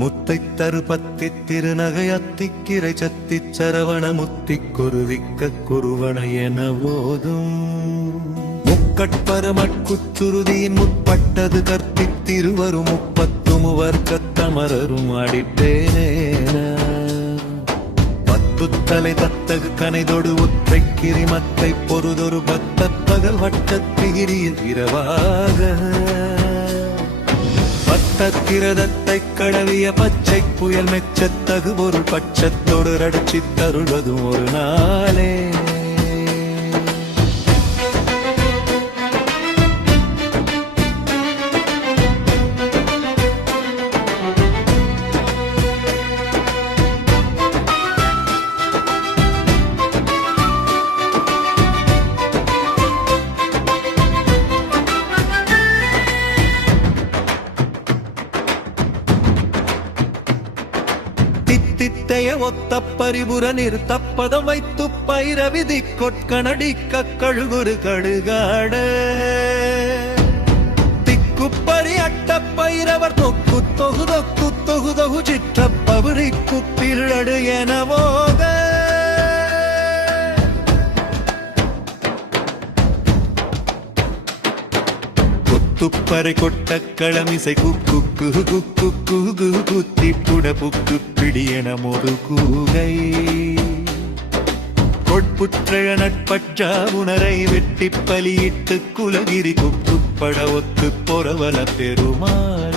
முத்தை தருபத்தி திருநகை அத்திக்கிரை சத்தி சரவண முத்தி குருவிக்க குருவன என போதும் முக்கட்பரமட்குத்துருதியின் முற்பட்டது கற்பித்திருவரும் முப்பத்து முவர் கத்தமரரும் அடித்தேனேன. பத்துத்தலை தத்தகு கனைதொடு ஒற்றை கிரிமத்தை பொறுதொரு பத்த பகல் வட்டத்திகிரியில் இரவாக. பத்தக்கிரதத்தை கடவிய பச்சை புயல் மெச்சத்தகு பொருள் பட்சத்தொடு ரடிச்சி தருள்வதும் ஒரு நாளே. தித்தைய ஒத்த பரிபுர நீர் தப்பதம் வைத்து பயிர விதி கொட்கணடி கழுகுரு கடுகாட. திக்குப்பறி அட்ட பயிரவர் தொக்கு தொகு தொக்கு தொகு தொகு சிற்றப்பவுரி பவுரி எனவோ துப்பறை கொத்துப்பறை கொட்ட களமிசை குக்கு குகு குக்கு குகு குத்தி புட புக்கு பிடியன ஒரு கூகை. கொட்புற்றழ நட்பற்றா உணரை வெட்டி பலியிட்டு குலகிரி குக்குப்பட ஒத்து பொறவல பெருமாள்.